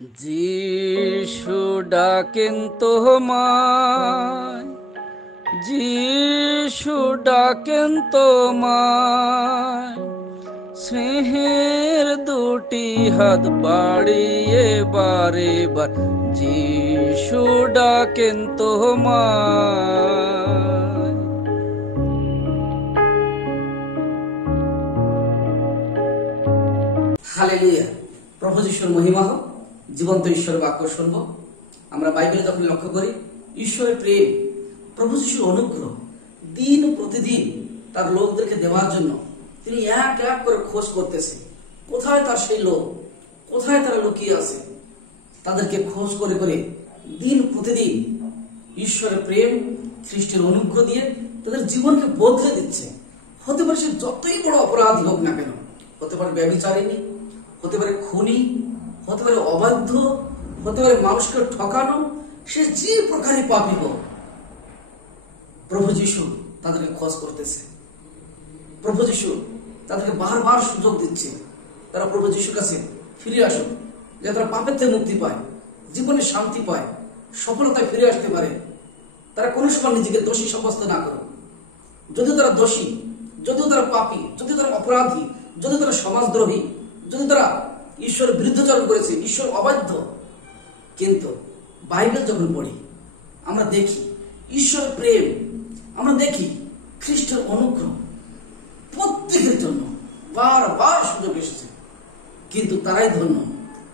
যিশু ডাকেন তোমায়, যিশু ডাকেন তোমায়, স্নেহের দুটি হাত বাড়িয়ে বারে বার যিশু ডাকেন তোমায়। হালেলুয়া। প্রভু যিশুর মহিমা হোক। জীবন্ত ঈশ্বরের বাক্য শুনব। আমরা বাইবেলে যখন লক্ষ্য করি, ঈশ্বরের প্রেম, প্রভু যিশুর অনুগ্রহ দিন প্রতিদিন তার লোকদেরকে দেওয়ার জন্য তিনি এক এক করে খোঁজ করতেছে। কোথায় তার সেই লোক, কোথায় তারা লুকিয়ে আছে, তাদেরকে খোঁজ করে করে দিন প্রতিদিন ঈশ্বরের প্রেম, খ্রিস্টের অনুগ্রহ দিয়ে তাদের জীবনকে বদলে দিচ্ছে। হতে পারে সে যতই বড় অপরাধী হোক না কেন, হতে পারে ব্যভিচারিণী, হতে পারে খুনি, হতে পারে অবাধ্য, হতে পারে মানুষকে ঠকানো, সে যে প্রকারই পাপী হোক, প্রভু যিশু তাদেরকে খোঁজ করতেছে। প্রভু যিশু তাদেরকে বারবার সুযোগ দিচ্ছে তারা প্রভু যিশুর কাছে ফিরে আসুক, যাতে তারা পাপের থেকে মুক্তি পায়, জীবনে শান্তি পায়, সফলতায় ফিরে আসতে পারে। তারা কোনো সময় নিজেকে দোষী সাব্যস্ত না করুক। যদিও তারা দোষী, যদিও তারা পাপী, যদিও তারা অপরাধী, যদিও তারা সমাজদ্রোহী, যদি তারা ঈশ্বরের বিরুদ্ধাচরণ করেছে, ঈশ্বর অবাধ্য, কিন্তু বাইবেল যখন পড়ি আমরা দেখি ঈশ্বরের প্রেম, আমরা দেখি খ্রিস্টের অনুগ্রহ প্রত্যেকের জন্য বারবার সুযোগ এসেছে। কিন্তু তারাই ধন্য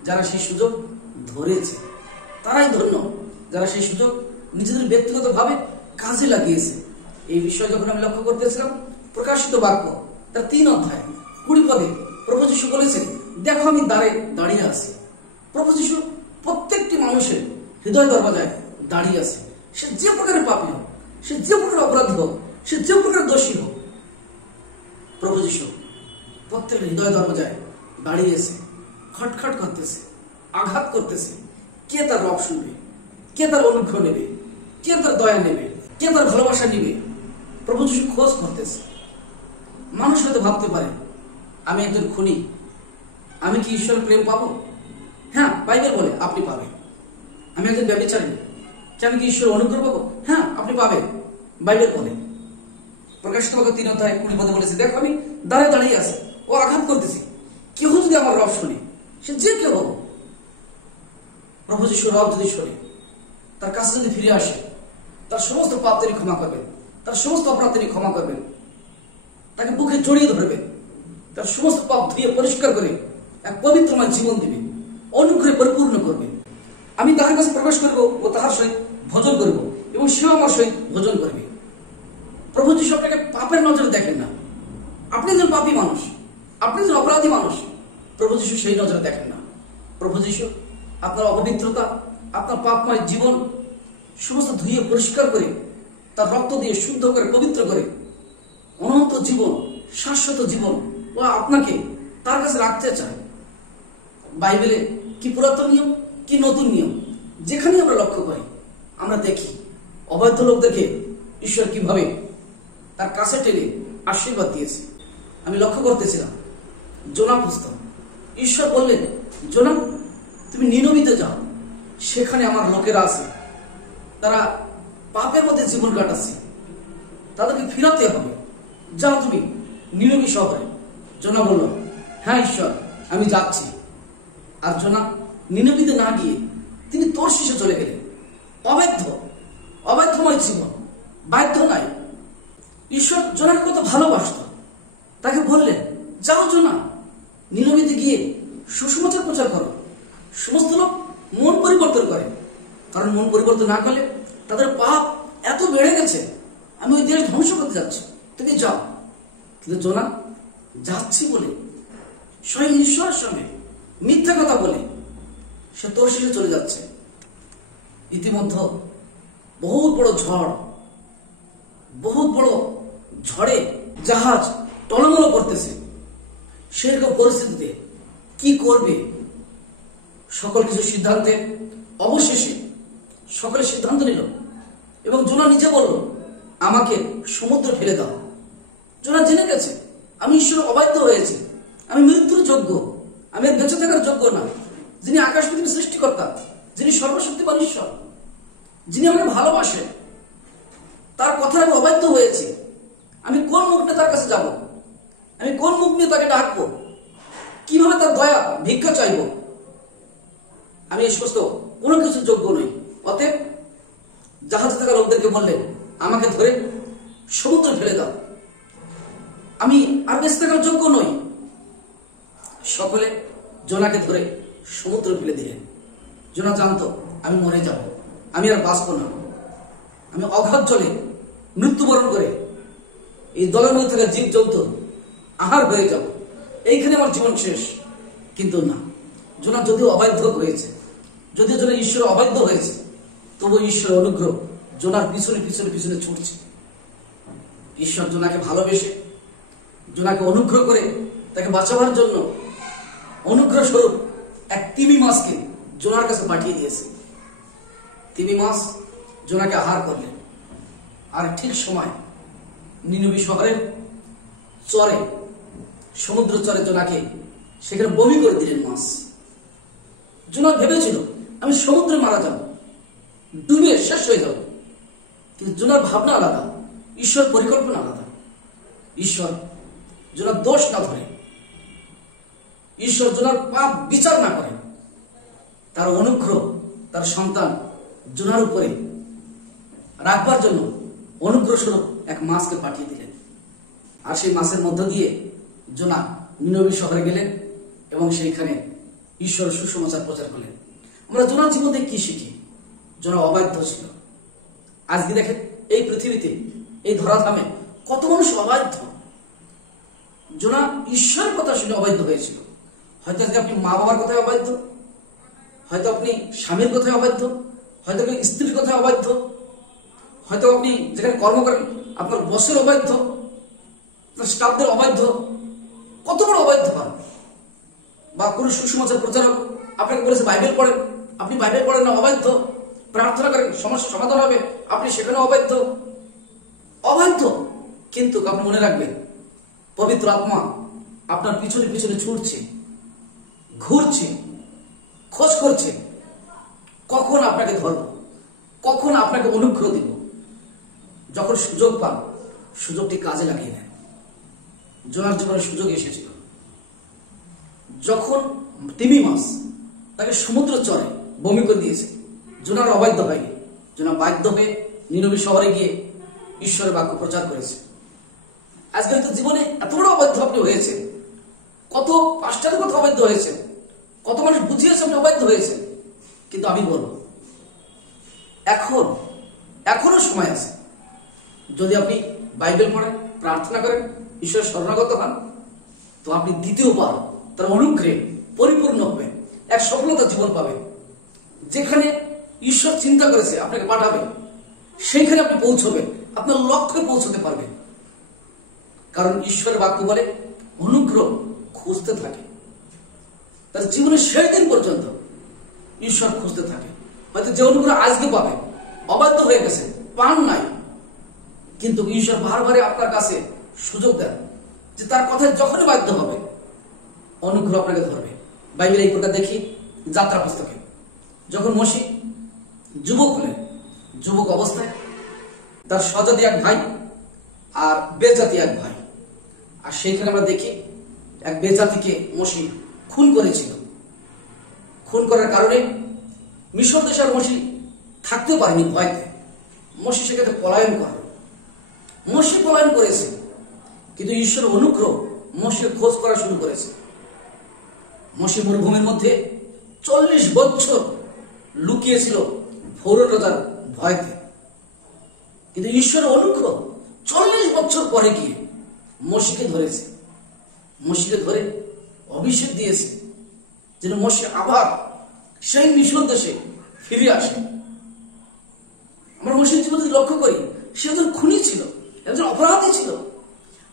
যারা সেই সুযোগ ধরেছে, তারাই ধন্য যারা সেই সুযোগ নিজেদের ব্যক্তিগতভাবে কাজে লাগিয়েছে। এই বিষয়ে যখন আমি লক্ষ্য করতেছিলাম, প্রকাশিত বাক্য তার 3 অধ্যায় 20 পদে প্রভু যিশু বলেছেন, দেখো আমি দ্বারে দাঁড়িয়ে আছি। প্রভু যিশু প্রত্যেকটি মানুষের হৃদয় দরজায় দাঁড়িয়ে আছে। সে যে প্রকারের পাপী হোক, সে যে প্রকার অপরাধী হোক, সে যে প্রকার দোষী হোক, প্রভু যিশু প্রত্যেকের হৃদয় দরজায় দাঁড়িয়েছে, খটখট করতেছে, আঘাত করতেছে। কে তার রব শুনবে, কে তার অনুগ্রহ নেবে, কে তার দয়া নেবে, কে তার ভালোবাসা নেবে? প্রভু যিশু খোঁজ করতেছে। মানুষ হয়তো ভাবতে পারে, আমি একজন খুনি, আমি কি ঈশ্বরের প্রেম পাবো? হ্যাঁ, বাইবেল বলে আপনি পাবেন। আমি একজন ব্যভিচারিণী, আমি কি ঈশ্বরের অনুগ্রহ পাবো? হ্যাঁ, আপনি পাবেন। বাইবেল বলে, প্রকাশিত বাক্য 3 অধ্যায় 20 পদে বলেছে, দেখো আমি দ্বারে দাঁড়িয়ে আছি ও আঘাত করতেছি। কেউ যদি আমার রব শুনে, সে যে কেউ হোক, প্রভু যিশুর রব যদি শুনে, তার কাছে যদি ফিরে আসে, তার সমস্ত পাপ তিনি ক্ষমা করবেন, তার সমস্ত অপরাধ তিনি ক্ষমা করবেন, তাকে বুকে জড়িয়ে ধরবেন, তার সমস্ত পাপ ধুয়ে পরিষ্কার করে এক পবিত্রময় জীবন দিবে, অনুগ্রহে পরিপূর্ণ করবে। আমি তাহার কাছে প্রবেশ করব ও তাহার সহিত ভোজন করব এবং সেও আমার সহিত ভোজন করবে। প্রভু যিশু আপনাকে পাপের নজরে দেখেন না। আপনি একজন পাপী মানুষ, আপনি একজন অপরাধী মানুষ, প্রভু যিশু সেই নজরে দেখেন না। প্রভু যিশু আপনার অপবিত্রতা, আপনার পাপময় জীবন সমস্ত ধুয়ে পরিষ্কার করে, তার রক্ত দিয়ে শুদ্ধ করে, পবিত্র করে অনন্ত জীবন, শাশ্বত জীবন ও আপনাকে তার কাছে রাখতে চায়। বাইবেলে কি পুরাতন নিয়ম, কি নতুন নিয়ম, যেখানে আমরা লক্ষ্য করি, আমরা দেখি অবৈধ লোকদেরকে ঈশ্বর কিভাবে তার কাছে টেনে আশীর্বাদ দিয়েছে। আমি লক্ষ্য করতেছিলাম জোনা পুস্তক। ঈশ্বর বললেন, জোনা তুমি নিনবিতে যাও, সেখানে আমার লোকেরা আছে, তারা পাপের মধ্যে জীবন কাটাচ্ছে, তাদেরকে ফিরাতে হবে। যাও তুমি নিনবী শহরে। জোনা বলল, হ্যাঁ ঈশ্বর, আমি যাচ্ছি। আর জোনা নিনবিতে না গিয়ে তিনি তরশিশে চলে গেলেন। অবাধ্যময় জীবন, বাধ্য নাই। ঈশ্বর জোনাকে কত ভালোবাসত, তাকে বললেন, যাও জোনা, নিনবিতে গিয়ে সুসমাচার প্রচার করো। সমস্ত লোক মন পরিবর্তন করে, কারণ মন পরিবর্তন না করলে তাদের পাপ এত বেড়ে গেছে, আমি ওই দেশ ধ্বংস করতে যাচ্ছি, তুমি যাও। কিন্তু জোনা যাচ্ছি বলে স্বয়ং ঈশ্বরের সঙ্গে মিথ্যা কথা বলে সে তরশিশে চলে যাচ্ছে। ইতিমধ্যে বহুত বড় ঝড়, বহুত বড় ঝড়ে জাহাজ টলমল করতেছে। সেরকম পরিস্থিতিতে কি করবে? সকল কিছু সিদ্ধান্তে অবশেষে সকলে সিদ্ধান্ত নিল এবং জোনা নিজে বলল, আমাকে সমুদ্রে ফেলে দাও। জোনা জেনে গেছে আমি ঈশ্বর অবাধ্য হয়েছি, আমি মৃত্যুর যোগ্য, আমি বেঁচে থাকার যোগ্য না। যিনি আকাশ পৃথিবী সৃষ্টি সৃষ্টিকর্তা, যিনি সর্বশক্তিমান ঈশ্বর, যিনি আমাকে ভালোবাসেন, তার কথা আমি অবাধ্য হয়েছি। আমি কোন মুখ নিয়ে তার কাছে যাব? আমি কোন মুখ নিয়ে তাকে ডাকবো? কিভাবে তার দয়া ভিক্ষা চাইব? আমি এই সমস্ত কোনো কিছু যোগ্য নই। অতএব জাহাজে থাকা লোকদেরকে বললেন, আমাকে ধরে সমুদ্রে ফেলে দাও, আমি আর বেঁচে থাকার যোগ্য নই। সকলে জোনাকে ধরে সমুদ্রে ফেলে দিলেন। জোনা জানতো আমি মরে যাব, আমি আর বাঁচব না, আমি অগাধ জলে মৃত্যুবরণ করে এই দলের মধ্যে থাকা জীব জন্তু আহার হয়ে যাব, এইখানে আমার জীবন শেষ। কিন্তু না, জোনা যদিও অবাধ্য হয়েছে, যদিও জোনা ঈশ্বর অবাধ্য হয়েছে, তবু ঈশ্বরের অনুগ্রহ জোনার পিছনে পিছনে পিছনে ছুটছে। ঈশ্বর জোনাকে ভালোবেসে, জোনাকে অনুগ্রহ করে তাকে বাঁচাবার জন্য অনুগ্রহ স্বরূপ এক তিমি মাছকে জোনার কাছে পাঠিয়ে দিয়েছে। তিমি মাছ জোনাকে আহার করলেন। আর ঠিক সময় নিনবী শহরের চরে, সমুদ্র চরে জোনাকে সেখানে বমি করে দিলেন মাছ। জোনা ভেবেছিল আমি সমুদ্রে মারা যাব, ডুবে শেষ হয়ে যাব। কিন্তু জোনার ভাবনা আলাদা, ঈশ্বর পরিকল্পনা আলাদা। ঈশ্বর জোনার দোষ না ধরে, ঈশ্বর জোনার পাপ বিচার না করে, তার অনুগ্রহ তার সন্তান জোনার উপরে রাখবার জন্য অনুগ্রহ স্বরূপ এক মাছকে পাঠিয়ে দিলেন। আর সেই মাছের মধ্য দিয়ে জোনা নিনবী শহরে গেলেন এবং সেইখানে ঈশ্বরের সুসমাচার প্রচার করলেন। আমরা জোনার জীবনে কি শিখি? জোনা অবাধ্য ছিল। আজকে দেখেন এই পৃথিবীতে, এই ধরাধামে কত মানুষ অবাধ্য। জোনা ঈশ্বরের কথা শুনে অবাধ্য হয়েছিল। হয়তো আজকে আপনি মা বাবার কথায় অবাধ্য, হয়তো আপনি স্বামীর কথায় অবাধ্য, হয়তো আপনি স্ত্রীর কথায় অবাধ্য, হয়তো আপনি যেখানে কর্ম করেন আপনার বসের অবাধ্য, আপনার স্টাফদের অবাধ্য। কত বড় অবাধ্য হন! বা কোন সুসমাচার প্রচারক আপনাকে বলেছে বাইবেল পড়েন, আপনি বাইবেল পড়েন না, অবাধ্য। প্রার্থনা করেন সমস্যা সমাধান হবে, আপনি সেখানে অবাধ্য। অবাধ্য। কিন্তু আপনি মনে রাখবেন, পবিত্র আত্মা আপনার পিছনে পিছনে ছুটছে, ঘুরছে, খোঁজ করছে কখন আপনাকে ধরব, কখন আপনাকে অনুগ্রহ দিব। যখন সুযোগ পান সুযোগটি কাজে লাগিয়ে নেন। জোনার জীবনে সুযোগ এসেছিল যখন তিমি মাছ তাকে সমুদ্র চরে বমি করে দিয়েছে। জোনার অবাধ্য হয়নি, জোনা বাধ্য হয়ে নিনবী শহরে গিয়ে ঈশ্বরের বাক্য প্রচার করেছে। আজকে হয়তো জীবনে এত বড় অবাধ্য আপনি হয়েছে, কত পাস্টারের কথা অবাধ্য হয়েছে, কত মানুষ বুঝিয়েছে আপনি অবাধ্য হয়েছে। কিন্তু আমি বলবো এখনো সময় আছে। যদি আপনি বাইবেল পড়েন, প্রার্থনা করেন, ঈশ্বরের শরণাগত হন, তো আপনি দ্বিতীয়বার তার অনুগ্রহে পরিপূর্ণ হবেন, এক সফলতা জীবন পাবেন। যেখানে ঈশ্বর চিন্তা করেছে আপনাকে পাঠাবে, সেইখানে আপনি পৌঁছবেন, আপনার লক্ষ্যে পৌঁছতে পারবেন। কারণ ঈশ্বরের বাক্য বলে অনুগ্রহ খুঁজতে থাকে, তার জীবনের শেষ দিন পর্যন্ত ঈশ্বর খুঁজতে থাকে। হয়তো যে অনুগ্রহ আজকে পাবে, অবাধ্য হয়ে গেছে, পান নাই, কিন্তু ঈশ্বর বারবারে আপনার কাছে সুযোগ দেন যে তার কথায় যখনই বাধ্য হবে অনুগ্রহ আপনাকে ধরবে। বাইবেল এই প্রকার দেখি যাত্রা পুস্তকে, যখন মোশে যুবক হলেন, যুবক অবস্থায় তার স্বজাতি এক ভাই আর বেজাতি এক ভাই, আর সেইখানে আমরা দেখি এক বেজাতিকে মোশে খুন করেছিল। খুন করার কারণে মিশর দেশের মোশে থাকতে পারেনি ভয়তে, মোশে সেক্ষেত্রে পলায়ন করে। মোশে পলায়ন করেছে, কিন্তু ঈশ্বর অনুগ্রহ মোশে খোঁজ করা শুরু করেছে। মোশে মরুভূমির মধ্যে 40 বছর লুকিয়েছিল ফরৌন রাজার ভয়তে, কিন্তু ঈশ্বরের অনুগ্রহ 40 বছর পরে গিয়ে মোশেকে ধরেছে। মোশেকে ধরে অভিষেক দিয়েছে যেন মোশে আবার সেই মিশর দেশে ফিরে আসে। আমরা মোশের জীবন যদি লক্ষ্য করি, সে একজন খুনি ছিল, একজন অপরাধী ছিল,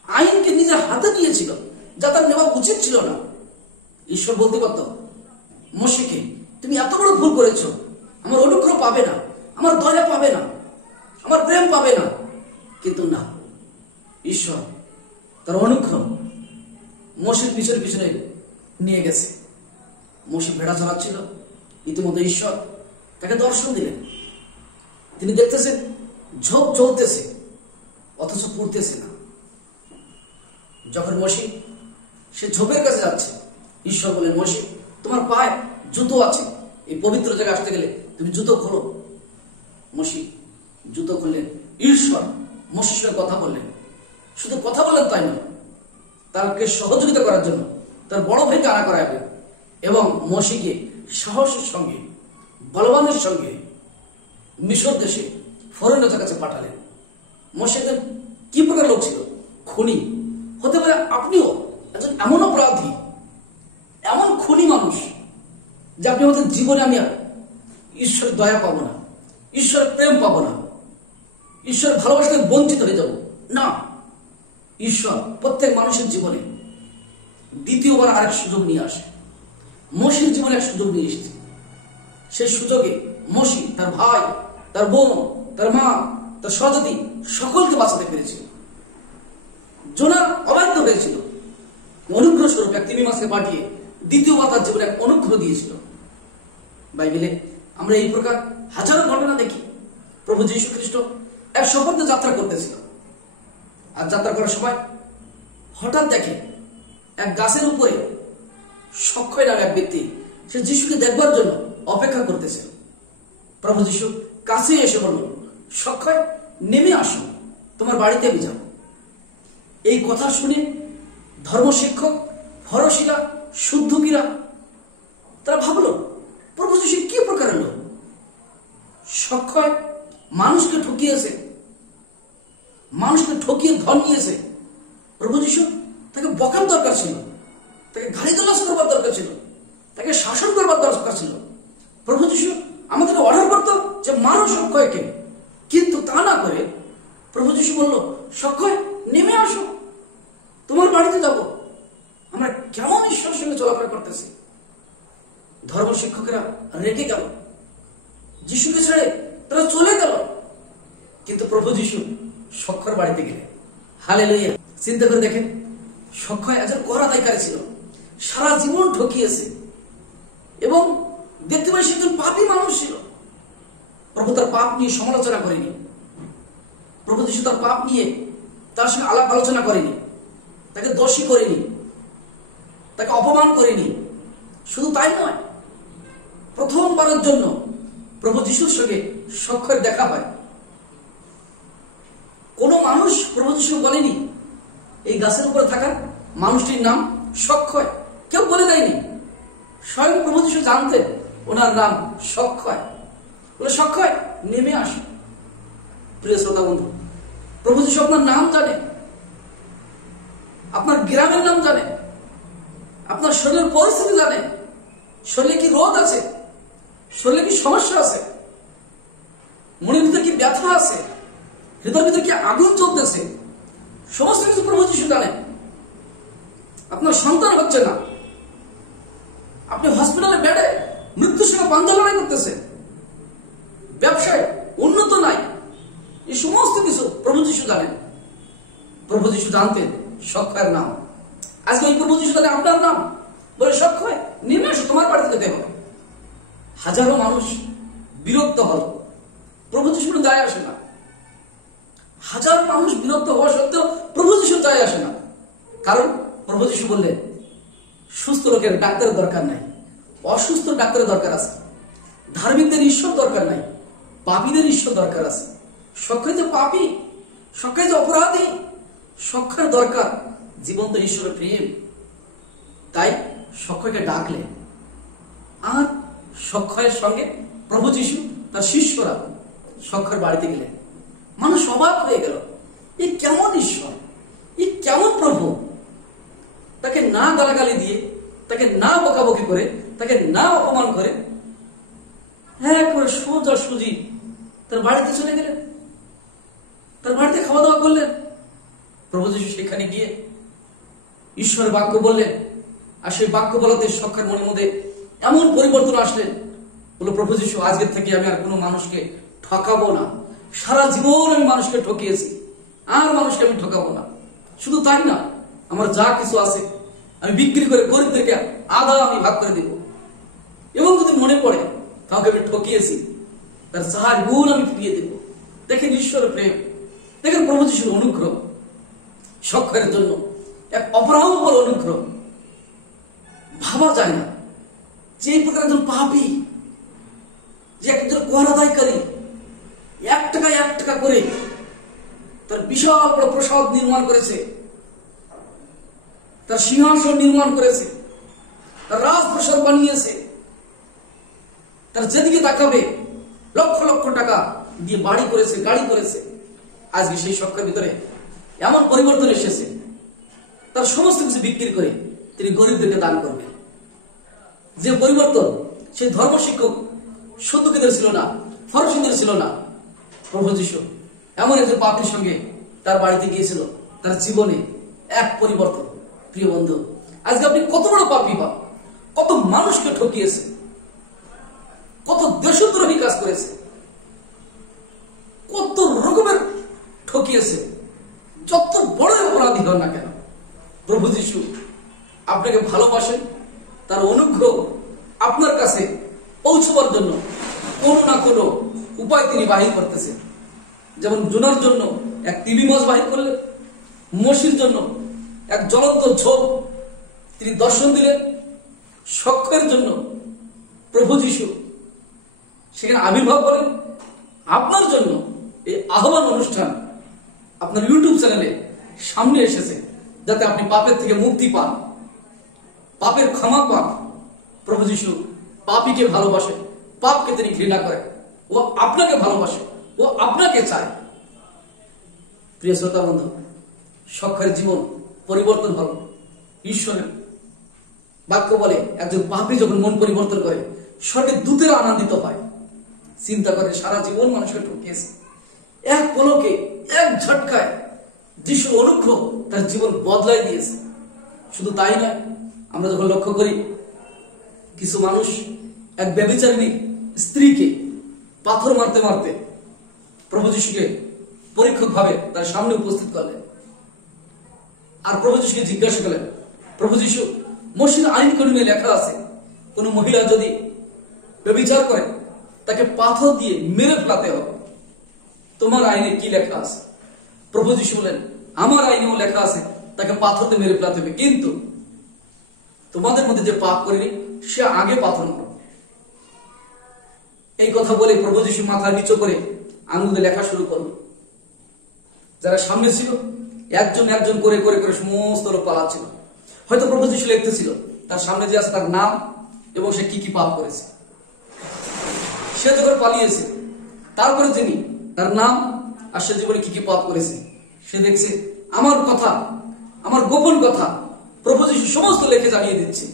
আইনকে নিজের হাতে নিয়েছিল, যা তার নেওয়া উচিত ছিল না। ঈশ্বর বলতে পারত মোশেকে, তুমি এত বড় ভুল করেছো, আমার অনুগ্রহ পাবে না, আমার দয়া পাবে না, আমার প্রেম পাবে না। কিন্তু না, ঈশ্বর তার অনুগ্রহ মোশের পিছনে পিছনে নিয়ে গেছে। মোশে ভেড়া চড়াচ্ছিল, ইতিমধ্যে ঈশ্বর তাকে দর্শন দিলেন। তিনি দেখতেছেন ঝোপ জ্বলতেছে অথচ পুড়তেছে না। যখন মসি সে ঝোপের কাছে যাচ্ছে, ঈশ্বর বলেন, মসি তোমার পায়ে জুতো আছে, এই পবিত্র জায়গায় আসতে গেলে তুমি জুতো খোলো। মসি জুতো খুললেন। ঈশ্বর মসির সঙ্গে কথা বললেন। শুধু কথা বললেন তাই নয়, তাকে সহযোগিতা করার জন্য তার বড় ভাইকে আনা করাবে এবং মসিকে সাহসের সঙ্গে বলবানের সঙ্গে মিশর দেশে ফরৌনের কাছে পাঠালেন। মসি কি প্রকার লোক ছিল? খুনি। হতে পারে আপনিও একজন এমন অপরাধী, এমন খুনি মানুষ যে আপনি আমাদের জীবনে আমি ঈশ্বরের দয়া পাবো না, ঈশ্বরের প্রেম পাবো না, ঈশ্বরের ভালোবাসা থেকে বঞ্চিত হয়ে যাব না। ঈশ্বর প্রত্যেক মানুষের জীবনে দ্বিতীয়বার আরেক সুযোগ নিয়ে আসে। মসির জীবনে এক সুযোগ নিয়ে এসেছে। সেই সুযোগে মসি তার ভাই, তার বোন, তার মা, তার স্বজাতি সকলকে বাঁচাতে পেরেছিল। জোনা অবাধ্য হয়েছিল, অনুগ্রহ স্বরূপ এক তিমি মাসকে পাঠিয়ে দ্বিতীয়বার তার জীবনে এক অনুগ্রহ দিয়েছিল। বাইবেলে আমরা এই প্রকার হাজারো ঘটনা দেখি। প্রভু যীশু খ্রিস্ট এক সফরে যাত্রা করতেছিল, আর যাত্রা করার সময় হঠাৎ দেখে এক গাছের উপরে সক্ষয় নামে এক ব্যক্তি সে যিশুকে দেখবার জন্য অপেক্ষা করতেছে। প্রভু যীশু কাছে এসে বলল, সক্ষয় নেমে আসো, তোমার বাড়িতে আমি যাব। এই কথা শুনে ধর্মশিক্ষক, ফরসিরা, শুদ্ধকিরা তারা ভাবলো, প্রভু যীশু কি প্রকারের লোক? সক্ষয় মানুষকে ঠকিয়েছে, মানুষকে ঠকিয়ে ধন নিয়েছে। প্রভু যীশু তাকে বকার দরকার ছিল, তাকে গালি গালাজ করবার দরকার ছিল, তাকে শাসন করবার দরকার ছিল। প্রভু যীশু আমাদেরকে অর্ডার করতো যে মারো সক্ষয়কে, কিন্তু তা না করে প্রভু যীশু বলল, সক্ষয় নেমে আসো, তোমার বাড়িতে যাব। আমরা কেমন ঈশ্বরের সঙ্গে চলাফেরা করতেছি? ধর্ম শিক্ষকেরা রেগে গেল, যিশুকে ছেড়ে তারা চলে গেল। কিন্তু প্রভু যীশু সক্ষর বাড়িতে গেলেন। হালেলুয়া! চিন্তা করে দেখেন, সক্ষয় একজন কর আদায়কারী ছিল, সারা জীবন ঠকিয়েছে এবং দেখতে পাই সে একজন পাপী মানুষ ছিল। প্রভু তার পাপ নিয়ে সমালোচনা করেনি, প্রভু যীশু তার পাপ নিয়ে তার সঙ্গে আলাপ আলোচনা করেনি, তাকে দোষী করেনি, তাকে অপমান করেনি। শুধু তাই নয়, প্রথমবারের জন্য প্রভু যীশুর সঙ্গে সক্ষয়ের দেখা হয়। কোন মানুষ প্রভু যীশু বলেনি এই গাছের উপরে থাকা মানুষটির নাম সক্ষয়, কেউ বলে দেয়নি। স্বয়ং প্রভু যীশু জানতেন ওনার নাম সক্ষয়। বলে, সক্ষয় নেমে আস। প্রিয় শ্রোতা বন্ধু, প্রভু যীশু আপনার নাম জানে, আপনার গ্রামের নাম জানে, আপনার শরীরের পরিস্থিতি জানে। শরীরে কি রোগ আছে, শরীরে কি সমস্যা আছে, মনের ভিতরে কি ব্যথা আছে, হৃদয়ের ভিতরে কি আগুন চলতেছে, সমস্ত কিছু প্রভু যীশু জানেন। আপনার সন্তান হচ্ছে না, আপনি হসপিটালে বেডে মৃত্যুর সঙ্গে পাঞ্জা লড়াই করতেছেন, ব্যবসায় উন্নত নাই, এই সমস্ত কিছু প্রভু যীশু জানেন। প্রভু যীশু জানতেন সক্ষয়ের নাম। আজকে এই প্রভু যীশু জানে আপনার নাম। বলে, সক্ষয় নেমে এসো, তোমার বাড়িতে যেতে হবে। হাজারো মানুষ বিরক্ত হল, প্রভু যীশুর দায় আসে না। হাজার মানুষ বিরক্ত হওয়া সত্ত্বেও প্রভু যীশুর দায় আসে না। কারণ প্রভু যীশু বললেন, সুস্থ লোকের ডাক্তারের দরকার নাই, অসুস্থ ডাক্তারের দরকার আছে। ধার্মিকদের ঈশ্বর দরকার নাই, পাপীদের ঈশ্বর দরকার আছে। সক্ষয় যে পাপী, সক্ষয় যে অপরাধী, সক্ষয়ের দরকার জীবন্ত ঈশ্বরের প্রেম। তাই সক্ষয়কে ডাকলেন, আর সক্ষয়ের সঙ্গে প্রভু যীশু তার শিষ্যরা সক্ষয়ের বাড়িতে গেলেন। মানুষ অবাক হয়ে গেল, এই কেমন ঈশ্বর, এই কেমন প্রভু! তাকে না গালাগালি দিয়ে, তাকে না বকাবকি করে, তাকে না অপমান করে, হ্যাঁ করে সোজা সুজি তার বাড়িতে চলে গেলেন, তার বাড়িতে খাওয়া দাওয়া করলেন। প্রভু যীশু সেখানে গিয়ে ঈশ্বরের বাক্য বললেন, আর সেই বাক্য বলাতে সক্ষয়ের মনের মধ্যে এমন পরিবর্তন আসলেন। বলো, প্রভু যীশু আজকের থেকে আমি আর কোনো মানুষকে ঠকাবো না। সারা জীবন আমি মানুষকে ঠকিয়েছি, আর মানুষকে আমি ঠকাবো না। শুধু তাই না, আমার যা কিছু আছে আমি বিক্রি করে গরিবদেরকে আধা আমি ভাগ করে দেব। এবং যদি মনে পড়ে কাউকে আমি ঠকিয়েছি, তার 4 গুণ আমি ফিরিয়ে দেব। দেখেন ঈশ্বরের প্রেম, দেখেন প্রভু যিশুর অনুগ্রহ, সক্ষরের জন্য এক অপরাম্বর অনুগ্রহ। ভাবা যায় না যে এই প্রকার একজন পাপী, যে একজন কর আদায়কারী 1 টাকায় 1 টাকা করে তার বিশাল বড় প্রসাদ নির্মাণ করেছে, তার সিংহাসন নির্মাণ করেছে, তার রাজপ্রাসাদ বানিয়েছে, তার যেদিকে তাকাবে লক্ষ লক্ষ টাকা দিয়ে বাড়ি করেছে, গাড়ি করেছে। আজকে সেই সক্ষের ভিতরে এমন পরিবর্তন এসেছে, তার সমস্ত কিছু বিক্রি করে তিনি গরিবদেরকে দান করবে। যে পরিবর্তন সেই ধর্ম শিক্ষক সদ্দুকীদের ছিল না, ফরিসাইদের ছিল না। প্রভু যিশু এমন একজন পাপীর সঙ্গে তার বাড়িতে গিয়েছিল, তার জীবনে এক পরিবর্তন। প্রিয় বন্ধু, আজকে আপনি কত বড় পাপী বা কত মানুষকে ঠকিয়েছে, কত দেশদ্রোহী কাজ করেছে, কত রকমের ঠকিয়েছে। যত বড় অপরাধী হন না কেন, প্রভু যিশু আপনাকে ভালোবাসেন। তার অনুগ্রহ আপনার কাছে পৌঁছবার জন্য কোনো না কোনো উপায় তিনি বাহির করতেছেন। যেমন জোনার জন্য এক তিমি মাছ বাহির করলেন, মসির জন্য এক জ্বলন্ত ঝোপ তিনি দর্শন দিলেন, সক্ষের জন্য প্রভু যিশু সেখানে আবির্ভাব করেন। আপনার জন্য এই আহ্বান অনুষ্ঠান আপনার ইউটিউব চ্যানেলে সামনে এসেছে, যাতে আপনি পাপের থেকে মুক্তি পান, পাপের ক্ষমা পান। প্রভু যিশু পাপীকে ভালোবাসে, পাপকে তিনি ঘৃণা করেন। ও আপনাকে ভালোবাসে, ও আপনাকে চায়। প্রিয় শ্রোতা বন্ধু, সক্ষের জীবন পরিবর্তন হল। ঈশ্বরের বাক্য বলে একজন পাপী যখন মন পরিবর্তন করে, স্বর্গের দূতেরা আনন্দিত হয়। চিন্তা করে সারা জীবন মানুষকে ঠকিয়েছে, এক পলকে এক ঝটকায় যিশুর অনুগ্রহ তার জীবন বদলাই দিয়েছে। শুধু তাই নয়, আমরা যখন লক্ষ্য করি কিছু মানুষ এক ব্যভিচারিণী স্ত্রীকে পাথর মারতে মারতে প্রভু যিশুকে পরীক্ষক ভাবে তার সামনে উপস্থিত করলেন। আর প্রভু যিশুকে জিজ্ঞাসা করলেন, প্রভু যিশু, মসজিদ আইন কানুনে লেখা আছে কোন মহিলা যদি ব্যভিচার করে তাকে পাথর দিয়ে মেরে ফেলাতে হবে, তোমার আইনে কি লেখা আছে? প্রভু যিশু বলেন, আমার আইনেও লেখা আছে তাকে পাথর দিয়ে মেরে ফেলাতে হবে, কিন্তু তোমাদের মধ্যে যে পাপ করেনি সে আগে পাথর মারো। এই কথা বলে প্রভু যিশু মাথা নিচু করে আঙুলে লেখা শুরু করল। যারা সামনে ছিল একজন একজন করে করে করে সমস্ত লোক পালাচ্ছিল। হয়তো প্রভু যিশু লিখতেছিল তার সামনে যে আছে তার নাম এবং সে কি কি পাপ করেছে। সে যখন পালিয়েছে, তারপরে যিনি তার নাম আর সে জীবনে কি কি পাপ করেছে, সে দেখছে আমার কথা, আমার গোপন কথা প্রভু যিশু সমস্ত লেখে জানিয়ে দিচ্ছে।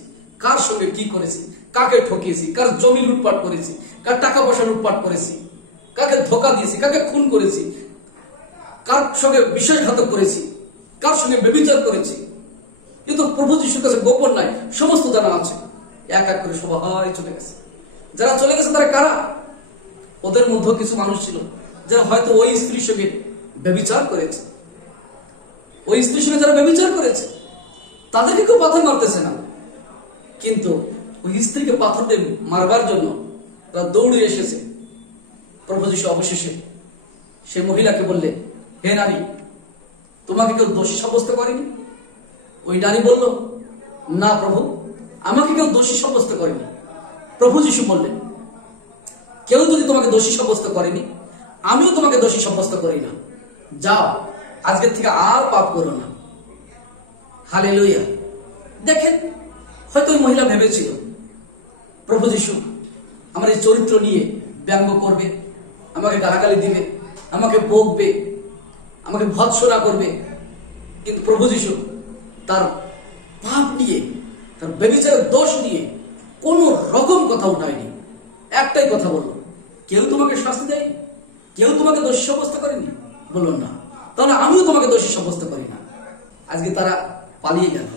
কার সঙ্গে কি করেছি, কাকে ঠকিয়েছি, কার জমি লুটপাট করেছি, কার টাকা পয়সা লুটপাট করেছি, কাকে ধোকা দিয়েছি, কাকে খুন করেছি, কার সঙ্গে বিশ্বাসঘাতক করেছি, কার সঙ্গে ব্যভিচার করেছি। কিন্তু প্রভু যিশুর কাছে গোপন নাই, সমস্ত জানা আছে। এক এক করে সবাই চলে গেছে। যারা চলে গেছে তারা কারা? ওদের মধ্যে কিছু মানুষ ছিল যারা হয়তো ওই স্ত্রীর সঙ্গে ব্যভিচার করেছে। ওই স্ত্রীর সঙ্গে যারা ব্যভিচার করেছে তাদেরকে কেউ পাথর মারতেছে না, কিন্তু ওই স্ত্রীকে পাথর দিয়ে মারবার জন্য তারা দৌড়ে এসেছে। প্রভু যিশু অবশেষে সেই মহিলাকে বললেন, হে নারী, তোমাকে কেউ দোষী সাব্যস্ত করেনি? ওই নারী বলল, না প্রভু, আমাকে কেউ দোষী সাব্যস্ত করেনি। প্রভু যিশু বললেন, কেউ যদি তোমাকে দোষী সাব্যস্ত করেনি, আমিও তোমাকে দোষী সাব্যস্ত করি না। যাও, আজকের থেকে আর পাপ করো না। হালেলুয়া। দেখেন, হয়তো ওই মহিলা ভেবেছিল প্রভু যিশু আমার এই চরিত্র নিয়ে ব্যঙ্গ করবে, আমাকে গালাগালি দিবে, আমাকে বকবে, আমাকে ভৎসনা করবে। কিন্তু প্রভু যিশু তার পাপ নিয়ে, তার ব্যভিচারের দোষ নিয়ে কোন রকম কথা উঠায়নি। একটাই কথা বলল, কেউ তোমাকে শাস্তি দেয়নি, কেউ তোমাকে দোষী সাব্যস্ত করেনি। বলল না, তাহলে আমিও তোমাকে দোষী সাব্যস্ত করি না। আজকে তারা পালিয়ে গেল।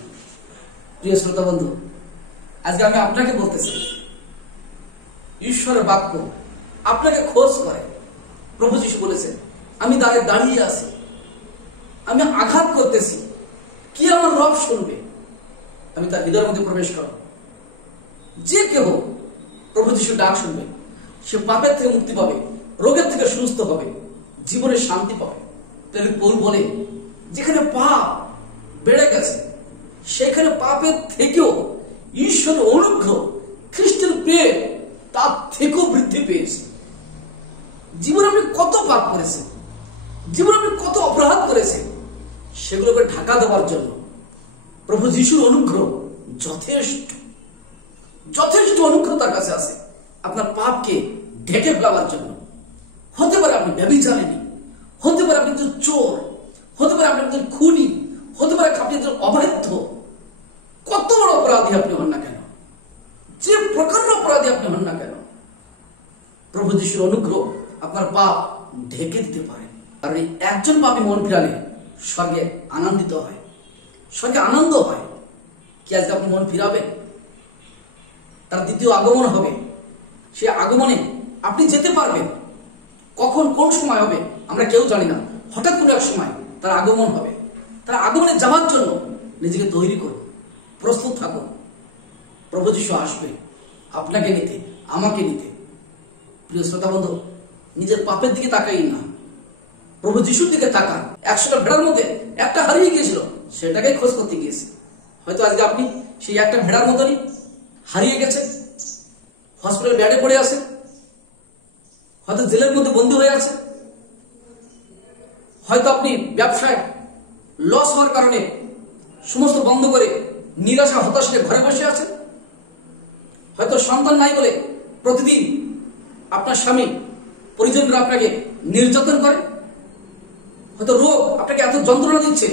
প্রিয় শ্রোতা বন্ধু, আজকে আমি আপনাকে বলতেছি, ঈশ্বরের বাক্য আপনাকে খোঁজ করে। প্রভু যিশু বলেছেন, আমি দাঁড়িয়ে আছি, আমি আঘাত করতেছি, কি আমার রব শুনবে? আমি তার হৃদয়ের মধ্যে প্রবেশ করব। যে কেউ প্রভু যিশু ডাক শুনবে, সে পাপের থেকে মুক্তি পাবে, রোগের থেকে সুস্থ হবে, জীবনে শান্তি পাবে। তাহলে পৌল বলে, যেখানে পাপ বেড়ে গেছে সেখানে পাপের থেকেও ঈশ্বরের অনুগ্রহ, খ্রিস্টের প্রেম তার থেকেও বৃদ্ধি পেয়েছে। জীবনে আপনি কত পাপ করেছেন, জীবনে আপনি কত অপরাধ করেছেন, সেগুলোকে ঢাকা দেওয়ার জন্য প্রভু যিশুর অনুগ্রহ যথেষ্ট। যথেষ্ট অনুগ্রহ তার কাছে আছে আপনার পাপকে ঢেকে ফেলাবার জন্য। হতে পারে আপনি ব্যভিচারিণী, হতে পারে আপনি একজন চোর, হতে পারে আপনি একজন খুনি, হতে পারে আপনি একজন অবৈধ, কত বড় অপরাধী আপনি হন না কেন, যে প্রকারের অপরাধী আপনি হন না কেন, প্রভু যিশুর অনুগ্রহ আপনার পাপ ঢেকে দিতে পারে। আর এই একজন পাপী মন ফিরালে স্বর্গে আনন্দিত হয়, স্বর্গে আনন্দ হয়। কি আজকে আপনি মন ফিরাবেন? তার দ্বিতীয় আগমন হবে, সে আগমনে আপনি যেতে পারবেন। কখন কোন সময় হবে আমরা কেউ জানি না, হঠাৎ করে এক সময় তার আগমন হবে। তার আগমনে যাওয়ার জন্য নিজেকে তৈরি করুন, প্রস্তুত থাকুন। প্রভু যিশু আসবে আপনাকে নিতে, আমাকে নিতে। প্রিয় শ্রোতা বন্ধু, নিজের পাপের দিকে তাকাই না, প্রভু যিশুর দিকে তাকান। 100টা ভেড়ার মধ্যে একটা হারিয়ে গিয়েছিল, সেটাকেই খোঁজ করতে গিয়েছে। হয়তো আজকে আপনি সেই একটা ভেড়ার মতনই হারিয়ে গেছে, হসপিটাল বেডে পড়ে আছে, হয়তো জেলের মধ্যে বন্দী হয়ে আছে, হয়তো আপনি ব্যবসায় লস হওয়ার কারণে সমস্ত বন্ধ করে নিরাশা হতাশা ঘরে বসে আছেন, হয়তো সন্তান নাই বলে প্রতিদিন আপনার স্বামী পরিজনরা আপনাকে নির্যাতন করে, হয়তো রোগ আপনাকে এত যন্ত্রণা দিচ্ছে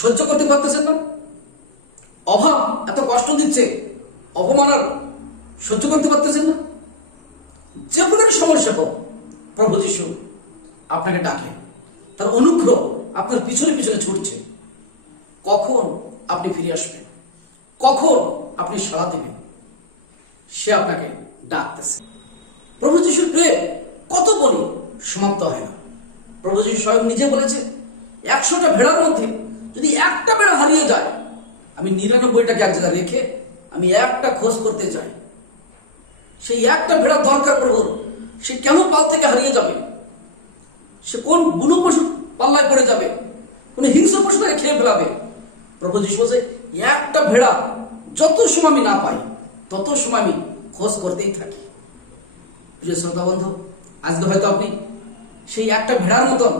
সহ্য করতে পারতেছেন না, অভাব এত কষ্ট দিচ্ছে, অপমান আর সহ্য করতে পারতেছেন না। যে কোনো সমস্যা হোক, প্রভু যিশু আপনাকে ডাকে, তার অনুগ্রহ আপনার পিছনে পিছনে ছুটছে। কখন আপনি ফিরে আসবেন, কখন আপনি সাড়া দেবেন, সে আপনাকে ডাকতেছে। প্রভু যিশুর প্রেম কত বলি সমাপ্ত হয় না। প্রভু যিশু স্বয়ং নিজে বলেছে, 100টা ভেড়ার মধ্যে যদি একটা ভেড়া হারিয়ে যায়, আমি 99টাকে এক জায়গায় রেখে আমি একটা খোঁজ করতে চাই। সেই একটা ভেড়ার দরকার প্রভুর, সে কেন পাল থেকে হারিয়ে যাবে, সে কোন বুনো পশু পাল্লায় পড়ে যাবে, কোন হিংস্র পশু তাকে খেয়ে ফেলাবে। প্রভু যিশু বলছে, একটা ভেড়া যত সময় আমি না পাই তত সময় আমি খোঁজ করতেই থাকি। প্রিয় শ্রোতা বন্ধু, আজকে হয়তো আপনি সেই একটা ভেড়ার মতন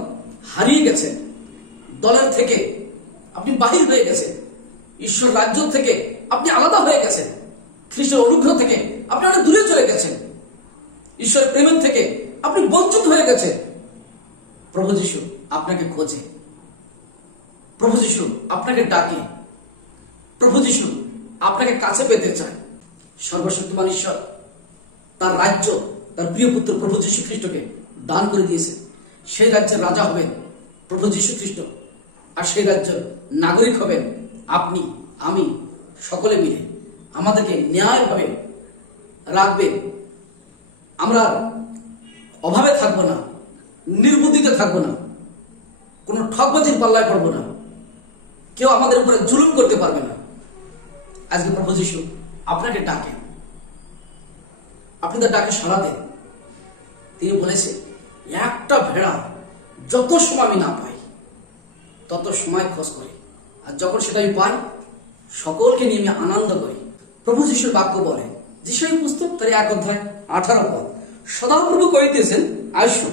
হারিয়ে গেছেন, দলের থেকে আপনি বাহির হয়ে গেছেন, ঈশ্বর রাজ্য থেকে আপনি আলাদা হয়ে গেছেন, খ্রিস্টের অনুগ্রহ থেকে আপনি অনেক দূরে চলে গেছেন, ঈশ্বরের প্রেমের থেকে আপনি বঞ্চিত হয়ে গেছেন। প্রভু যিশু আপনাকে খোঁজে, প্রভু যিশু আপনাকে ডাকে, প্রভু যিশু আপনাকে কাছে পেতে চায়। সর্বশক্তিমান ঈশ্বর তার রাজ্য তার প্রিয় পুত্র প্রভু যীশু খ্রিস্টকে দান করে দিয়েছে। সেই রাজ্যের রাজা হবেন প্রভু যীশু খ্রিস্ট, আর সেই রাজ্যের নাগরিক হবেন আপনি, আমি, সকলে মিলে। আমাদেরকে ন্যায়ভাবে রাখবেন, আমরা অভাবে থাকবো না, নির্বুদ্ধিতে থাকবো না, কোনো ঠকবাজির পাল্লায় পড়বো না, কেউ আমাদের উপরে জুলুম করতে পারবে না। আজকে প্রভু যীশু আপনাকে ডাকেন, আপনি তার ডাকে সাড়া দেন। তিনি বলেছে, একটা ভেড়া যত সময় আমি না পাই তত সময় খোঁজ করি, আর যখন সেটা আমি পাই সকলকে নিয়ে আমি আনন্দ করি। প্রভু যীশুর বাক্য বলে, যিশাই পুস্তক তার 1 অধ্যায় 18 পদ, সদাপ্রভু কহিতেছেন, আসো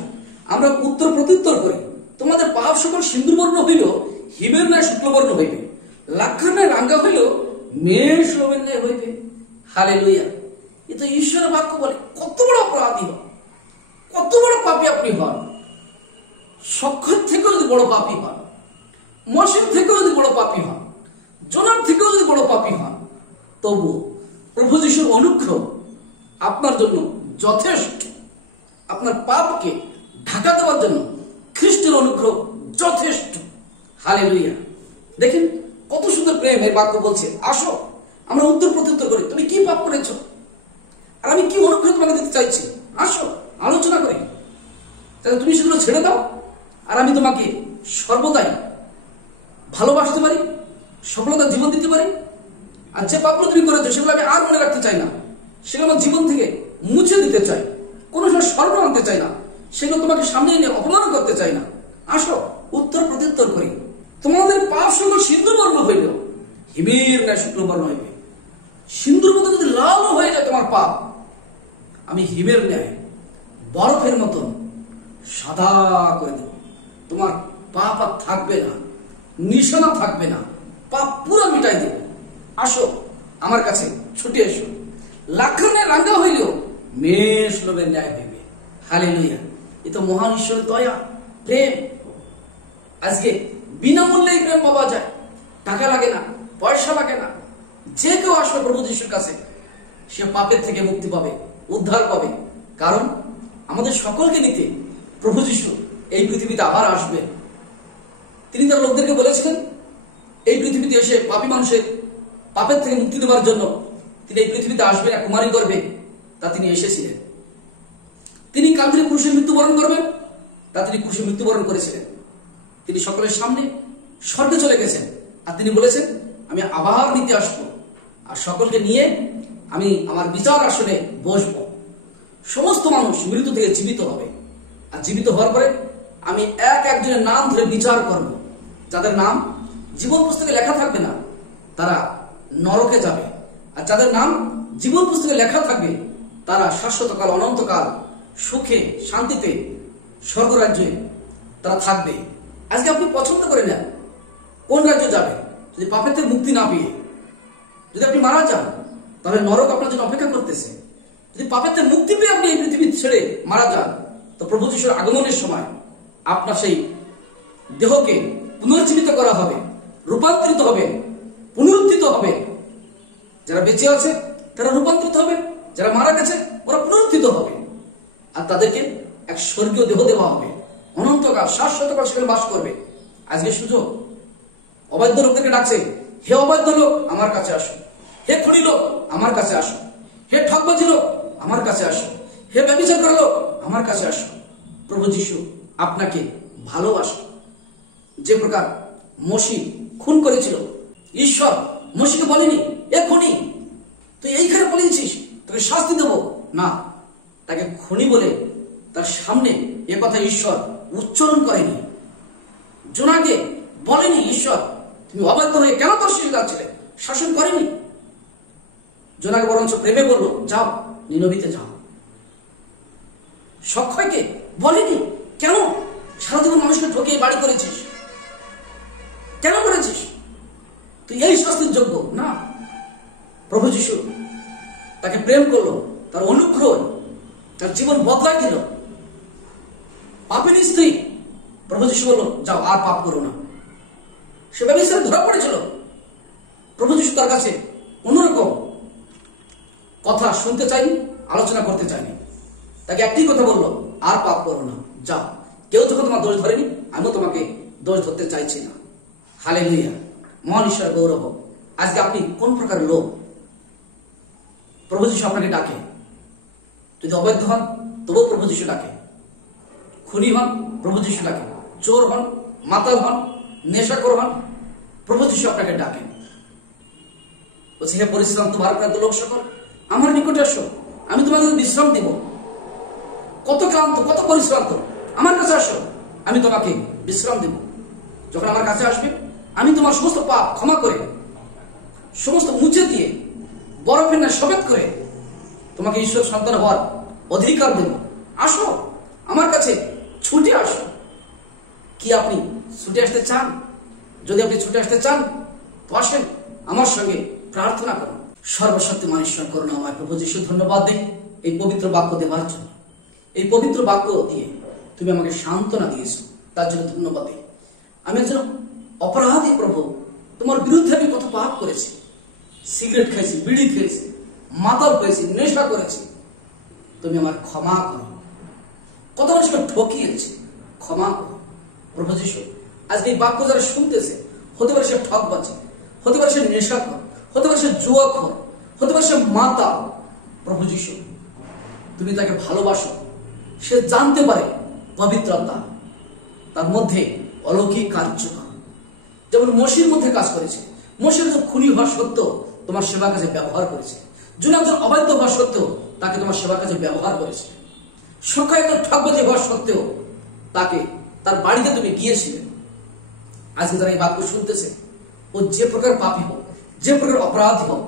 আমরা উত্তর প্রত্যুত্তর করি। তোমাদের পাপ সকল সিন্দুরবর্ণ হইল হিমের ন্যায় শুক্লবর্ণ হইবে, লাক্ষার ন্যায় রাঙ্গা হইল মেষ রবের ন্যায় হইবে। হালেলুয়া! এ তো ঈশ্বরের বাক্য বলে। কত বড় অপরাধী হন, কত বড় পাপী আপনি হন, সক্ষর থেকেও যদি বড় পাপী হন, মশের থেকেও যদি বড় পাপী হন, জোনার থেকেও যদি বড় পাপী হন, তবু প্রভু যীশুর অনুগ্রহ আপনার জন্য যথেষ্ট। আপনার পাপকে ঢাকা দেওয়ার জন্য খ্রিস্টের অনুগ্রহ যথেষ্ট। হালেলুয়া! দেখেন কত সুন্দর প্রেম এর বাক্য বলছে, আসো আমরা উত্তর প্রত্যুত্তর করি। তুমি কি পাপ করেছ, আর আমি কি অনুগ্রহ তোমাকে দিতে চাইছি, আসো আলোচনা করি। তাহলে তুমি সেগুলো ছেড়ে দাও, আর আমি তোমাকে সর্বদাই ভালোবাসতে পারি, সফলতার জীবন দিতে পারি। আর যে পাপগুলো তুমি করেছো সেগুলো আমি আর মনে রাখতে চাই না, সেগুলো আমার জীবন থেকে মুছে দিতে চাই, কোনো সময় স্মরণ আনতে চাই না, সেগুলো তোমাকে সামনে এনে অপমান করতে চাই না। আসো উত্তর প্রত্যুত্তর করি। তোমাদের পাপ সকল সিন্ধুবর্ণ হইল হিমের ন্যায় শুক্লবর্ণ হইবে। সিন্ধুর মতো যদি লাল হয়ে যায় তোমার পাপ, আমি হিমের ন্যায় বরফের মতন সাদা করে দেব। তোমার পাপ আর থাকবে না, নিশানা থাকবে না, পাপ পুরো মিটাই দেব। আসো আমার কাছে ছুটে এসো। লাখানে রাঙ্গা হইলেও মেষ লোভের ন্যায় হইবে। হালেলুয়া! এ তো মহান ঈশ্বরের দয়া, প্রেম। আজকে বিনামূল্যে এই প্রেম পাওয়া যায়, টাকা লাগে না, পয়সা লাগে না। যে কেউ আসবে প্রভু যিশুর কাছে, সে পাপের থেকে মুক্তি পাবে, উদ্ধার পাবে। কারণ আমাদের সকলকে নিতে প্রভু যিশু এই পৃথিবীতে আবার আসবে। তিনি তার লোকদেরকে বলেছিলেন, এই পৃথিবীতে এসে পাপী মানুষের পাপের থেকে মুক্তি দেওয়ার জন্য তিনি এই পৃথিবীতে আসবেন, এক কুমারী করবে, তা তিনি এসেছিলেন। তিনি কালভরি ক্রুশে মৃত্যুবরণ করবেন, তা তিনি ক্রুশে মৃত্যুবরণ করেছিলেন। তিনি সকলের সামনে স্বর্গে চলে গেছেন, আর তিনি বলেছেন, আমি আবার নিতে আসবো, আর সকলকে নিয়ে আমি আমার বিচার আসনে বসবো। সমস্ত মানুষ মৃত্যু থেকে জীবিত হবে, আর জীবিত হওয়ার পরে আমি এক একজনের নাম ধরে বিচার করব। যাদের নাম জীবন পুস্তকে লেখা থাকবে না, তারা নরকে যাবে, আর যাদের নাম জীবন পুস্তকে লেখা থাকবে, তারা শাশ্বতকাল, অনন্তকাল সুখে শান্তিতে স্বর্গরাজ্যে তারা থাকবে। আজকে আপনি পছন্দ করে নেন কোন রাজ্যে যাবেন। যদি পাপের থেকে মুক্তি না পেয়ে যদি আপনি মারা যান, তাহলে নরক আপনার জন্য অপেক্ষা করতেছে। যদি পাপের থেকে মুক্তি পেয়ে আপনি এই পৃথিবী ছেড়ে মারা যান, তো প্রভু যিশুর আগমনের সময় আপনার সেই দেহকে পুনর্জীবিত করা হবে, রূপান্তরিত হবে, পুনরুত্থিত হবে। যারা বেঁচে আছে তারা রূপান্তরিত হবে, যারা মারা গেছে ওরা পুনরুত্থিত হবে, আর তাদেরকে এক স্বর্গীয় দেহ দেওয়া হবে, অনন্তকাল শাশ্বতকাল সেখানে বাস করবে। আজকে সুযোগ। অবৈধ লোকদেরকে ডাকছে, হে অবৈধ লোক আমার কাছে আসো, হে খুনি লোক আমার কাছে আসো, হে ঠকবাজি লোক আমার কাছে আসো, হে ব্যভিচার করা লোক আমার কাছে আসো। প্রভু যিশু আপনাকে ভালোবাসে। যে প্রকার মসি খুন করেছিল, ঈশ্বর মসিকে বলেনি, এ খুনি তুই এইখানে পালিয়েছিস, তোকে শাস্তি দেব না। তাকে খুনি বলে তার সামনে এ কথা ঈশ্বর উচ্চারণ করেনি। জোনাকে বলেনি ঈশ্বর, তুমি অবাধ্য হয়ে কেন তোর শিশু যাচ্ছিলে, শাসন করেনি। জোনাকে বরঞ্চ প্রেমে বললো, যাও নিনবিতে যাও। সক্ষয়কে বলেনি, কেন সারা জীবন মানুষকে ঠকিয়ে বাড়ি করেছিস, কেন করেছিস, তুই এই শাস্তির যোগ্য না। প্রভু যিশু তাকে প্রেম করলো, তার অনুগ্রহ তার জীবন বদলাই দিল। পাপিনী স্ত্রী, প্রভু যিশু বললো, যাও আর পাপ করো না। সে ব্যভিচারে ধরা পড়েছিল। প্রভু যিশু তার কাছে কোনোরকম কথা শুনতে চাইনি, আলোচনা করতে চাইনি। তাকে একটি কথা বললো, আর পাপ করো না, যাও। কেউ যখন তোমার দোষ ধরেনি, আমিও তোমাকে দোষ ধরতে চাইছি না। হালেলুয়া! মহান ঈশ্বর গৌরব। আজকে আপনি কোন প্রকার লোক? প্রভু যিশু আপনাকে ডাকে। যদি অবৈধ হন তবুও প্রভু যিশু ডাকে, খুনি হন প্রভু যিশু ডাকে, চোর হন, মাতাল হন, নেশাখোর হন, প্রভু যিশু আপনাকে ডাকে। বলছে, হে পরিশ্রান্ত ভারাক্রান্ত লোক সকল আমার নিকটে আসো, আমি তোমাদের বিশ্রাম দিব। কত ক্লান্ত, কত পরিশ্রান্ত, আমার কাছে আসো, আমি তোমাকে বিশ্রাম দেব। যখন আমার কাছে আসবে, আমি তোমার সমস্ত পাপ ক্ষমা করে, সমস্ত মুছে দিয়ে, বরফের না সবেত করে তোমাকে ঈশ্বর সন্তান হওয়ার অধিকার দেব। আসো আমার কাছে, ছুটে আসো। কি আপনি ছুটে আসতে চান? যদি আপনি ছুটে আসতে চান, তো আসেন আমার সঙ্গে প্রার্থনা করুন। সর্বশক্তিমান ঈশ্বর করুণাময় প্রভু যিশু, ধন্যবাদ দেই এই পবিত্র বাক্য দেওয়ার জন্য। এই পবিত্র বাক্য দিয়ে তুমি আমাকে সান্ত্বনা দিয়েছো, তার জন্য ধন্যবাদ দিই। আমি একজন অপরাধী প্রভু, তোমার বিরুদ্ধে আমি কত পাপ করেছি। সিগারেট খেয়েছি, বিড়ি খেয়েছি, মাতাল হয়েছি, নেশা করেছি। তুমি আমার ক্ষমা করো। কত মানুষকে ঠকিয়েছি, ক্ষমা করো প্রভু যিশু। আজকে এই বাক্য যারা শুনতেছে, হতে পারে সে ঠকবাজি, হতে পারে সে নেশাখোর, হতে পারে সে জুয়াখোর, হতে পারে সে মাতাল। প্রভু যিশু, তুমি তাকে ভালোবাসো। সে জানতে পারে পবিত্রতা তার মধ্যে অলৌকিক কার্যক্রম, যেমন মসির মধ্যে কাজ করেছে। মসির তো খুনি হওয়া সত্ত্বেও তোমার সেবা কাজে ব্যবহার করেছে। যিনি একজন অবাধ্য হওয়া সত্ত্বেও তাকে তোমার সেবার কাজে ব্যবহার করেছে, সকালে একজন ঠকবাজি হওয়া সত্ত্বেও তাকে তার বাড়িতে তুমি গিয়েছিলে। আজকে যারা এই বাক্য শুনতেছে, ও যে প্রকার পাপী হোক, যে প্রকার অপরাধী হোক,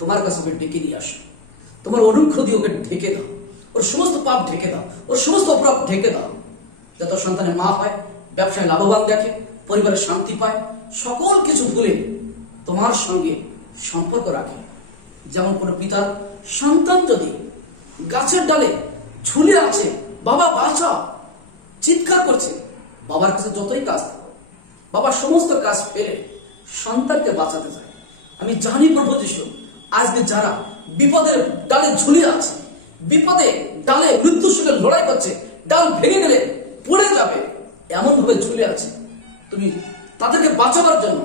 তোমার কাছে ওকে ডেকে নিয়ে আসো, তোমার অনুগ্রহ দিয়ে ওকে ঢেকে দাও, ওর সমস্ত পাপ ঢেকে দাও, ওর সমস্ত অপরাধ ঢেকে দাও, যত সন্তানের মা হয়, ব্যবসায় লাভবান দেখে, পরিবারে শান্তি পায়, সকল কিছু ভুলে তোমার সঙ্গে সম্পর্ক রাখে। যেমন কোনো পিতার সন্তান যদি গাছের ডালে ঝুলে আছে, বাবা বাঁচাও, চিৎকার করছে, বাবার কাছে যতই কাজ থাকো, বাবা সমস্ত কাজ ফেলে সন্তানকে বাঁচাতে চায়। আমি জানি প্রভু যিশু, আজকে যারা বিপদের ডালে ঝুলে আছে, বিপদে ডালে মৃত্যুর সঙ্গে লড়াই করছে, ডাল ভেঙে গেলে পড়ে যাবে এমন ভাবে ঝুলে আছে, তুমি তাদেরকে বাঁচাবার জন্য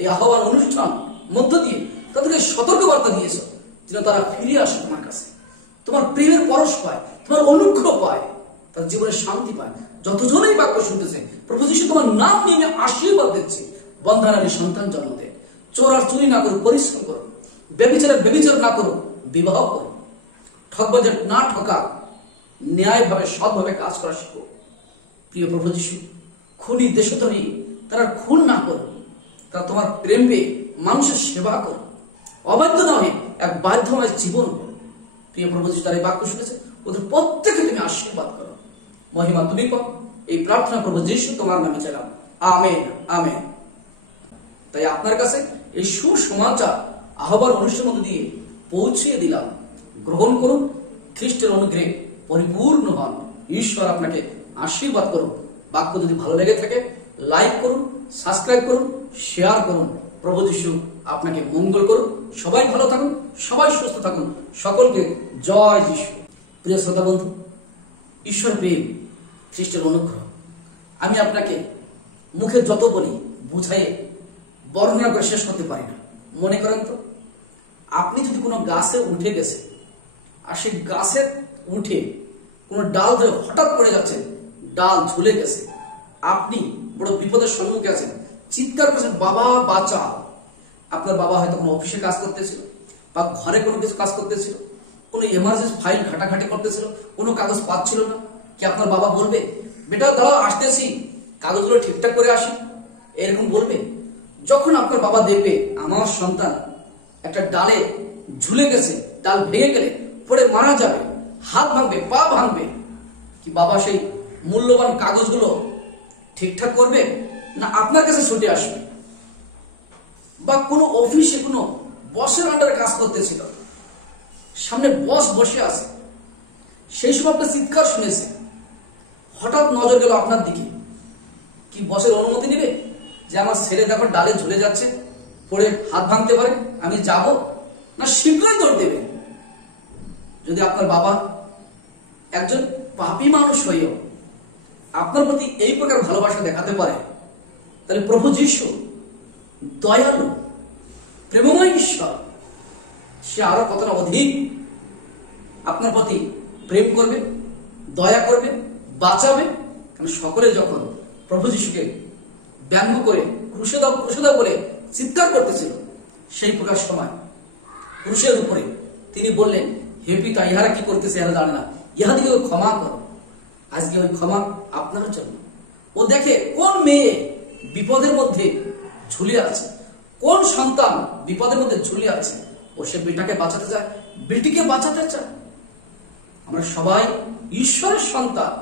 এই আহ্বান অনুষ্ঠান মধ্য দিয়ে তাদেরকে সতর্ক বার্তা দিয়েছো, যেন তারা ফিরে আসে তোমার কাছে, তোমার প্রেমের পরশ পায়, তোমার অনুগ্রহ পায়, তার জীবনে শান্তি পায়। যতজনই বাক্য শুনতেছে, প্রভু যিশু তোমার নাম নিয়ে আমি আশীর্বাদ দিচ্ছি, বন্ধানারী সন্তান জন্ম দেয়, চোর আর চুরি না করো, পরিশ্রম করো, ব্যভিচার না করো, বিবাহ করো, ঠকবাজের না ঠকা, ন্যায়ভাবে সৎভাবে কাজ করা শিখো। প্রিয় প্রভু যিশু, খুনি দেশদ্রোহী তারা খুন না করো, তারা তোমার প্রেম পেয়ে মানুষের সেবা করো, অবাধ্য নয় এক বাধ্যময় জীবন করো। প্রিয় প্রভু যিশু, তারা এই বাক্য শুনেছে, ওদের প্রত্যেকে তুমি আশীর্বাদ করো, মহিমা তুমি পাও। এই প্রার্থনা প্রভু যিশু তোমার নামে চাইলাম, আমেন আমেন। তাই আপনার কাছে এই সুসমাচার আহ্বান অনুষ্ঠানের মধ্যে দিয়ে পৌঁছিয়ে দিলাম, গ্রহণ করুন, খ্রিস্টের অনুগ্রহে পরিপূর্ণ হন, ঈশ্বর আপনাকে আশীর্বাদ করুন। বাক্য যদি ভালো লেগে থাকে লাইক করুন, সাবস্ক্রাইব করুন, শেয়ার করুন। প্রভু যিশু আপনাকে মঙ্গল করুন। সবাই ভালো থাকুন, সবাই সুস্থ থাকুন, সকলকে জয় যিশু। প্রিয় শ্রোতা বন্ধু, ঈশ্বর প্রেম, খ্রিস্টের অনুগ্রহ আমি আপনাকে মুখে যত বলি বুঝাইয়ে বর্ণনা করে শেষ করতে পারি না। মনে করেন তো, আপনি যদি কোনো গাছে উঠে গেছে আর সেই গাছের উঠে কোনো ডাল ধরে হঠাৎ পড়ে যাচ্ছে, ডাল ঝুলে গেছে, আপনি বড় বিপদের সম্মুখে আছেন, চিৎকার করছেন, বাবা বাঁচাও। আপনার বাবা হয়তো কোনো অফিসে কাজ করতেছিল বা ঘরে কোনো কিছু কাজ করতেছিল, কোনো এমার্জেন্সি ফাইল ঘাটাঘাটি করতেছিল, কোনো কাগজ পাচ্ছিল না, কি আপনার বাবা বলবে, বেটা দাঁড়াও আসতেছি, কাগজগুলো ঠিকঠাক করে আসি, এরকম বলবে? যখন আপনার বাবা দেখবে আমার সন্তান একটা ডালে ঝুলে গেছে, ডাল ভেঙে গেলে পড়ে মারা যাবে, হাত ভাঙবে, পা ভাঙবে, কি বাবা সেই মূল্যবান কাগজগুলো ঠিকঠাক করবে না আপনার কাছে ছুটে আসবে? বা কোনো অফিসে কোনো বসের আন্ডারে কাজ করতেছিল, সামনে বস বসে আছে, সেই সময় আপনার চিৎকার শুনেছে, হঠাৎ নজর গেল আপনার দিকে, কি বসের অনুমতি নেবে যে আমার ছেলে দেখো ডালে ঝুলে যাচ্ছে, পড়ে হাত ভাঙতে পারে, আমি যাব না? শীঘ্রই দৌড় দেবে। যদি আপনার বাবা একজন পাপী মানুষ হয়েও আপনার প্রতি এই প্রকার ভালোবাসা দেখাতে পারে, তাহলে প্রভু যিশু দয়ালু প্রেমময় ঈশ্বর, সে আরো কতটা অধিক আপনার প্রতি প্রেম করবে, দয়া করবে, বাঁচাবে। কারণ সকলে যখন প্রভু যিশুকে ব্যঙ্গ করে ক্রুশে দাও ক্রুশে দাও বলে চিৎকার করতেছিল, সেই প্রকার সময় ক্রুশের উপরে তিনি বললেন, হে পিতা, ইহারা কি করতেছে এরা জানে না, ইহাদিকে ক্ষমা করো। আজকে ওই ক্ষমা আপনার জন্য। ও দেখে কোন মেয়ে বিপদের মধ্যে ঝুলিয়ে আছে, কোন সন্তান বিপদের মধ্যে ঝুলিয়ে আছে, ও সে বেটাকে বাঁচাতে চায়, বেটিকে বাঁচাতে চায়। আমরা সবাই ঈশ্বরের সন্তান।